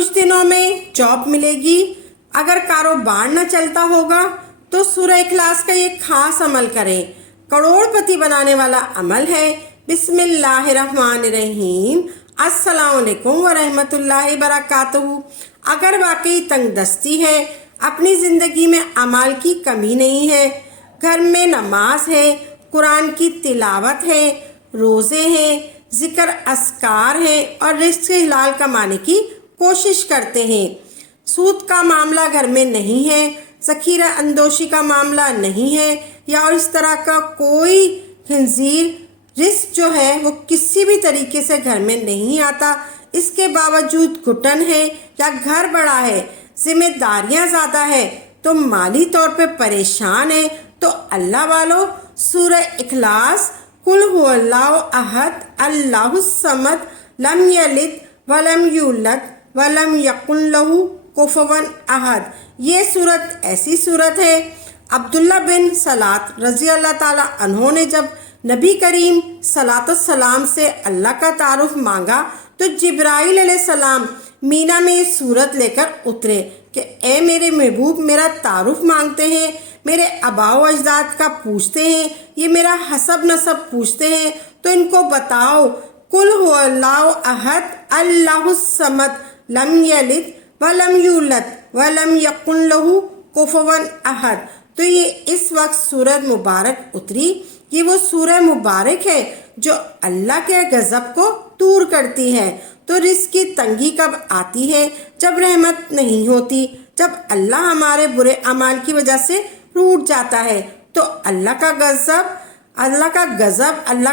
कुछ दिनों में जॉब मिलेगी। अगर कारोबार न चलता होगा तो सूरह इखलास का ये खास अमल करें। करोड़पति बनाने वाला अमल है। बिस्मिल्लाहिर्रहमानिर्रहीम। अस्सलाम वालेकुम व रहमतुल्लाहि बरकातहू। अगर वाकई तंगदस्ती है, अपनी ज़िंदगी में अमाल की कमी नहीं है, घर में नमाज है, कुरान की तिलावत है, रोज़े हैं, ज़िक्र अस्कार है और रिज़्क़ हलाल कमाने की कोशिश करते हैं, सूद का मामला घर में नहीं है, ज़ख़ीरा अंदोशी का मामला नहीं है, या और इस तरह का कोई खंजीर रिस्क जो है वो किसी भी तरीके से घर में नहीं आता, इसके बावजूद घुटन है या घर बड़ा है, जिम्मेदारियां ज़्यादा है, तो माली तौर पे परेशान है, तो अल्लाह वालों सूरह इखलास कुल हुवल्लाहु अहद अल्लाहुस समद लम यलिद वलम यूलद वलम यकुन लहू कुफुवन अहद, ये सूरत ऐसी सूरत है। अब्दुल्ला बिन सलात रज़ी अल्लाह ताला अन्हों ने जब नबी करीम सलाम से अल्लाह का तारुफ मांगा तो जिब्राइल अलैहिस्सलाम मीना में ये सूरत लेकर उतरे कि ए मेरे महबूब, मेरा तारुफ मांगते हैं, मेरे अबाओ अजदाद का पूछते हैं, ये मेरा हसब नसब पूछते हैं, तो इनको बताओ कुल हुवल्लाहु अहद अल्लाहुस समद लम यलिद वलम यूलद वलम यकुन लहू कुफुवन अहद। तो ये इस वक्त सूरत मुबारक उतरी। ये वो सूरह मुबारक है जो अल्लाह के गज़ब को दूर करती है। तो रिज़्क़ की तंगी कब आती है? जब रहमत नहीं होती, जब अल्लाह हमारे बुरे अमाल की वजह से रूठ जाता है, तो अल्लाह का गज़ब, अल्लाह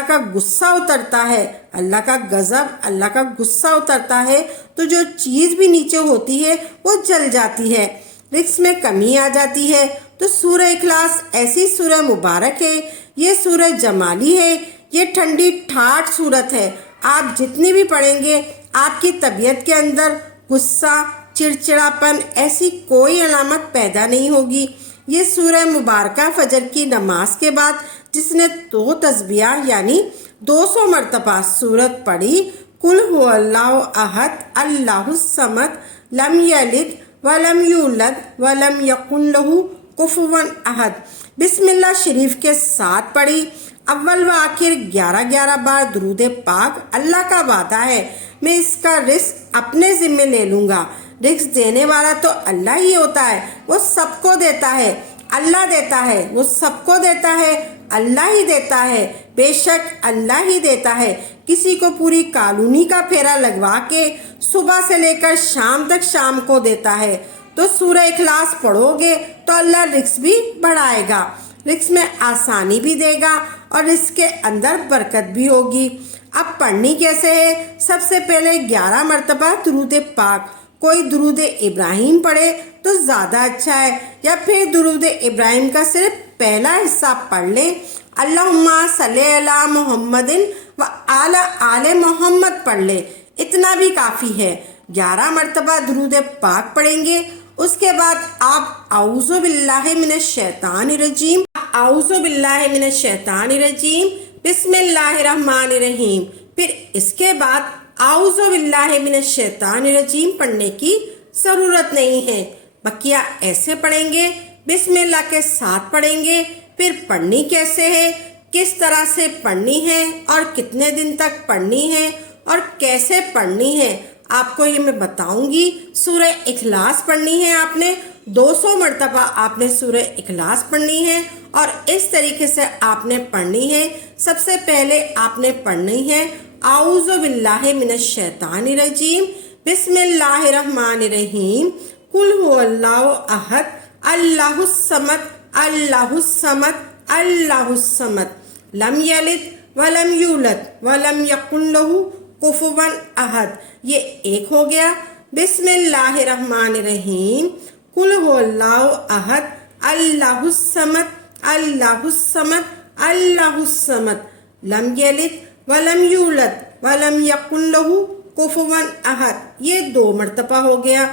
का गुस्सा उतरता है, अल्लाह का गज़ब, अल्लाह का गुस्सा उतरता है, तो जो चीज़ भी नीचे होती है वो जल जाती है, रिज़्क़ में कमी आ जाती है। तो सूरह इखलास ऐसी सूरह मुबारक है, ये सूरह जमाली है, ये ठंडी ठाठ सूरत है। आप जितनी भी पढ़ेंगे आपकी तबीयत के अंदर गुस्सा, चिड़चिड़ापन ऐसी कोई अलामत पैदा नहीं होगी। ये सूरह मुबारका फजर की नमाज के बाद जिसने 2 तस्बीह यानी 200 मरतबा सूरत पढ़ी, कुल हुवल्लाहु अहद अल्लाहुस समद लम यलिद वलम यूलद वलम यकुन लहू कुफुवन अहद, बिस्मिल्लाह शरीफ के साथ पढ़ी। अव्वल व आखिर 11-11 बार दुरूद पाक। अल्लाह का वादा है मैं इसका रिस्क अपने ज़िम्मे ले लूँगा। रिस्क देने वाला तो अल्लाह ही होता है, वो सबको देता है, अल्लाह देता है, वो सबको देता है, अल्लाह ही देता है, बेशक अल्लाह ही देता है। किसी को पूरी कॉलोनी का फेरा लगवा के सुबह से लेकर शाम तक शाम को देता है। तो सूरह इखलास पढ़ोगे तो अल्लाह रिस्क भी बढ़ाएगा, रिस्क में आसानी भी देगा और रिस्क के अंदर बरकत भी होगी। अब पढ़नी कैसे है? सबसे पहले 11 मरतबा दुरूद पाक। कोई दुरूद इब्राहिम पढ़े तो ज़्यादा अच्छा है, या फिर दुरूद इब्राहिम का सिर्फ पहला हिस्सा पढ़ लें। अल्लाहुम्मा सल्ली अला मुहम्मदिन व आला आले मोहम्मद पढ़ ले, इतना भी काफ़ी है। 11 मरतबा दुरूद पाक पढ़ेंगे। उसके बाद आप आऊज़ु बिल्लाहि मिनश शैतानिर रजीम, आऊज़ु बिल्लाहि मिनश शैतानिर रजीम, बिस्मिल्लाहिर्रहमानिर्रहीम। फिर इसके बाद आऊज़ु बिल्लाहि मिनश शैतानिर रजीम पढ़ने की ज़रूरत नहीं है। बकिया ऐसे पढ़ेंगे, बिस्मिल्लाह के साथ पढ़ेंगे। फिर पढ़नी कैसे है, किस तरह से पढ़नी है और कितने दिन तक पढ़नी है और कैसे पढ़नी है, आपको ये मैं बताऊंगी। सूरह इखलास पढ़नी है आपने, 200 मरतबा आपने सूरह इखलास पढ़नी है और इस तरीके से आपने पढ़नी है। सबसे पहले आपने पढ़नी है आऊज़ु बिल्लाहि मिनश शैतानिर रजीम, बिस्मिल्लाहिर्रहमानिर्रहीम, कुल हुवल्लाहु अहद अल्लाहुस समद अल्लाहुस समद अल्लाहुस समद लम यलिद वलम यूलद वलम यकुन लहू कुफुवन अहद। ये एक हो गया। बिस्मिल्लाहिर्रहमानिर्रहीम, कुल हुवल्लाहु अहद अल्लाहुस समद अल्लाहुस समद अल्लाहुस समद लम यलिद वलम यूलद वलम यकुन लहू कुफुवन अहद। ये 2 मरतबा हो गया।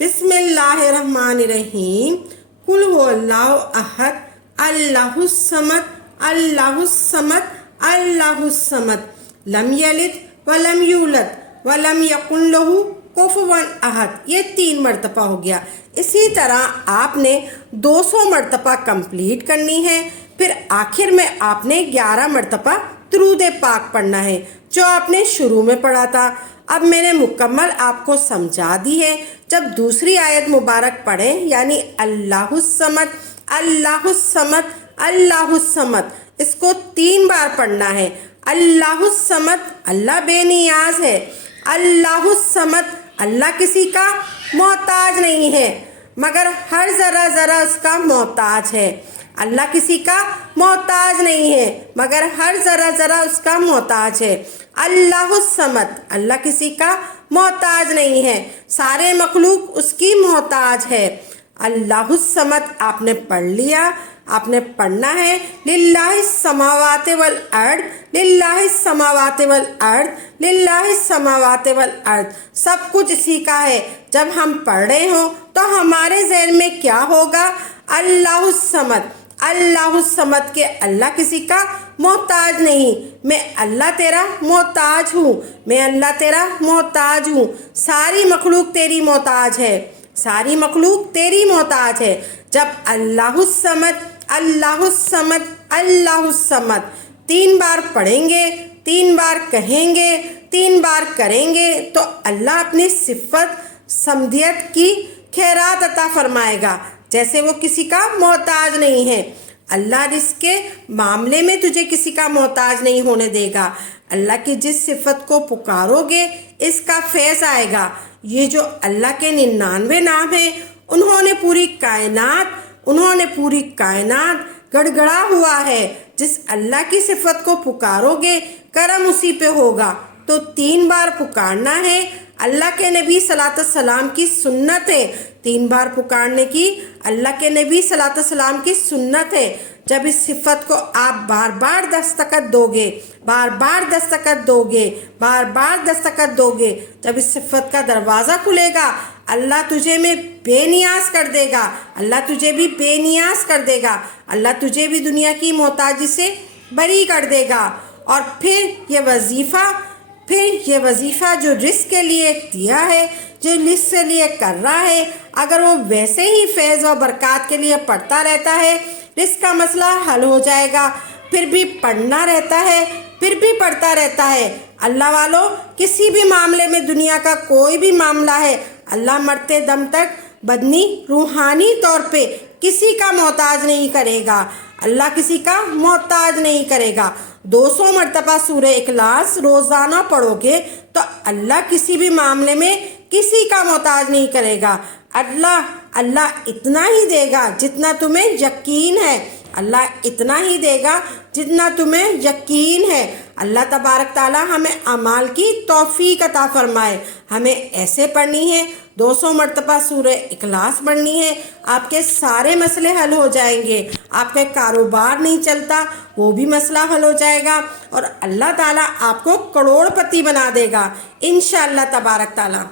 बिस्मिल्लाहिर्रहमानिर्रहीम, कुल हुवल्लाहु अहद अल्लाहुस समद अल्लाहुस समद अल्लाहुस समद लम यलिद वलम यूलद वलम यकुन लहू कुफुवन अहद, ये 3 मरतबा हो गया। इसी तरह आपने 200 मरतबा कंप्लीट करनी है। फिर आखिर में आपने 11 मरतबा दुरूद पाक पढ़ना है, जो आपने शुरू में पढ़ा था। अब मैंने मुकम्मल आपको समझा दी है। जब दूसरी आयत मुबारक पढ़ें, यानी अल्लाहुस्समद अल्लाहुस्समद अल्लाहुस्समद, इसको 3 बार पढ़ना है। अल्लाहुस्समद, अल्लाह बेनियाज है। अल्लाहुस्समद, अल्लाह किसी का मोहताज नहीं है, मगर हर ज़रा ज़रा उसका मोहताज है। अल्लाह किसी का मोहताज नहीं है, मगर हर ज़रा ज़रा उसका मोहताज है। अल्लाहुस्समद, अल्लाह किसी का मोहताज नहीं है, सारे मखलूक उसकी मोहताज है। अल्लाहुस्समद आपने पढ़ लिया। आपने पढ़ना है लिल्लाहिस समावाति वल अर्द, लिल्लाहिस समावाति वल अर्द, लिल्लाहिस समावाति वल अर्द। सब कुछ इसी का है। जब हम पढ़ रहे हो तो हमारे ज़हन में क्या होगा? अल्लाहुस्समद, अल्लाहुस्समद के अल्लाह किसी का मोहताज नहीं, मैं अल्लाह तेरा मोहताज हूँ, मैं अल्लाह तेरा मोहताज हूँ। सारी मखलूक तेरी मोहताज है, सारी मखलूक तेरी मोहताज है। जब अल्लाहुस्समद अल्लाहुस्समद अल्लाहुस्समद 3 बार पढ़ेंगे, 3 बार कहेंगे, 3 बार करेंगे, तो अल्लाह अपनी सिफत समदियत की खैरात अता फरमाएगा, जैसे वो किसी का मोहताज नहीं है। अल्लाह रिज़्क़ के मामले में तुझे किसी का मोहताज नहीं होने देगा। अल्लाह की जिस सिफत को पुकारोगे, इसका फैज़ आएगा। ये जो अल्लाह के 99 नाम हैं, उन्होंने पूरी कायनात गड़गड़ा हुआ है। जिस अल्लाह की सिफत को पुकारोगे, करम उसी पे होगा। तो 3 बार पुकारना है। अल्लाह के नबी सल्लल्लाहु अलैहि वसल्लम की सुन्नत है 3 बार पुकारने की। अल्लाह के नबी सल्लल्लाहु अलैहि वसल्लम की सुन्नत है। जब इस सिफत को आप बार बार दस्तखत दोगे, बार बार दस्तखत दोगे, बार बार दस्तखत दोगे, जब इस सिफत का दरवाज़ा खुलेगा, अल्लाह तुझे में बेनियाज कर देगा, अल्लाह तुझे भी बेनियाज कर देगा, अल्लाह तुझे भी दुनिया की मोहताजी से बरी कर देगा। और फिर ये वजीफ़ा जो रिस्क के लिए दिया है, जो रिस्क के लिए कर रहा है, अगर वो वैसे ही फैज़ व बरक़ात के लिए पढ़ता रहता है, रिस्क का मसला हल हो जाएगा। फिर भी पढ़ना रहता है, फिर भी पढ़ता रहता है। अल्लाह वालों, किसी भी मामले में, दुनिया का कोई भी मामला है, अल्लाह मरते दम तक बदनी रूहानी तौर पे किसी का मोहताज नहीं करेगा। अल्लाह किसी का मोहताज नहीं करेगा। 200 मरतबा सूरह इखलास रोज़ाना पढ़ोगे तो अल्लाह किसी भी मामले में किसी का मोहताज नहीं करेगा। अल्लाह इतना ही देगा जितना तुम्हें यकीन है। अल्लाह इतना ही देगा जितना तुम्हें यकीन है। अल्लाह तबारक ताला हमें अमाल की तौफीक अता फरमाए। हमें ऐसे पढ़नी है, 200 मरतबा सूरह इखलास पढ़नी है। आपके सारे मसले हल हो जाएंगे। आपके कारोबार नहीं चलता, वो भी मसला हल हो जाएगा। और अल्लाह ताला आपको करोड़पति बना देगा इंशाअल्लाह तबारक ताला।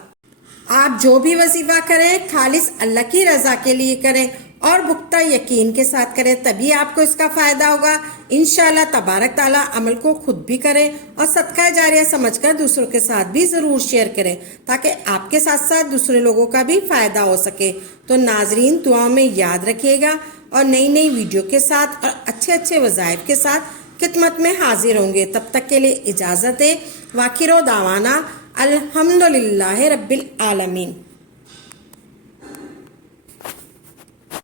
आप जो भी वजीफ़ा करें, खालिस अल्लाह की रज़ा के लिए करें और पुख्ता यकीन के साथ करें, तभी आपको इसका फ़ायदा होगा इंशाअल्लाह तबारक ताला। अमल को खुद भी करें और सदका जारिया समझकर दूसरों के साथ भी ज़रूर शेयर करें, ताकि आपके साथ साथ दूसरे लोगों का भी फ़ायदा हो सके। तो नाजरीन, दुआओं में याद रखिएगा और नई नई वीडियो के साथ और अच्छे अच्छे वज़ाइफ के साथ खिदमत में हाजिर होंगे। तब तक के लिए इजाज़त है। वाखिरो दावाना अल्हम्दुलिल्लाहि रब्बिल आलमीन।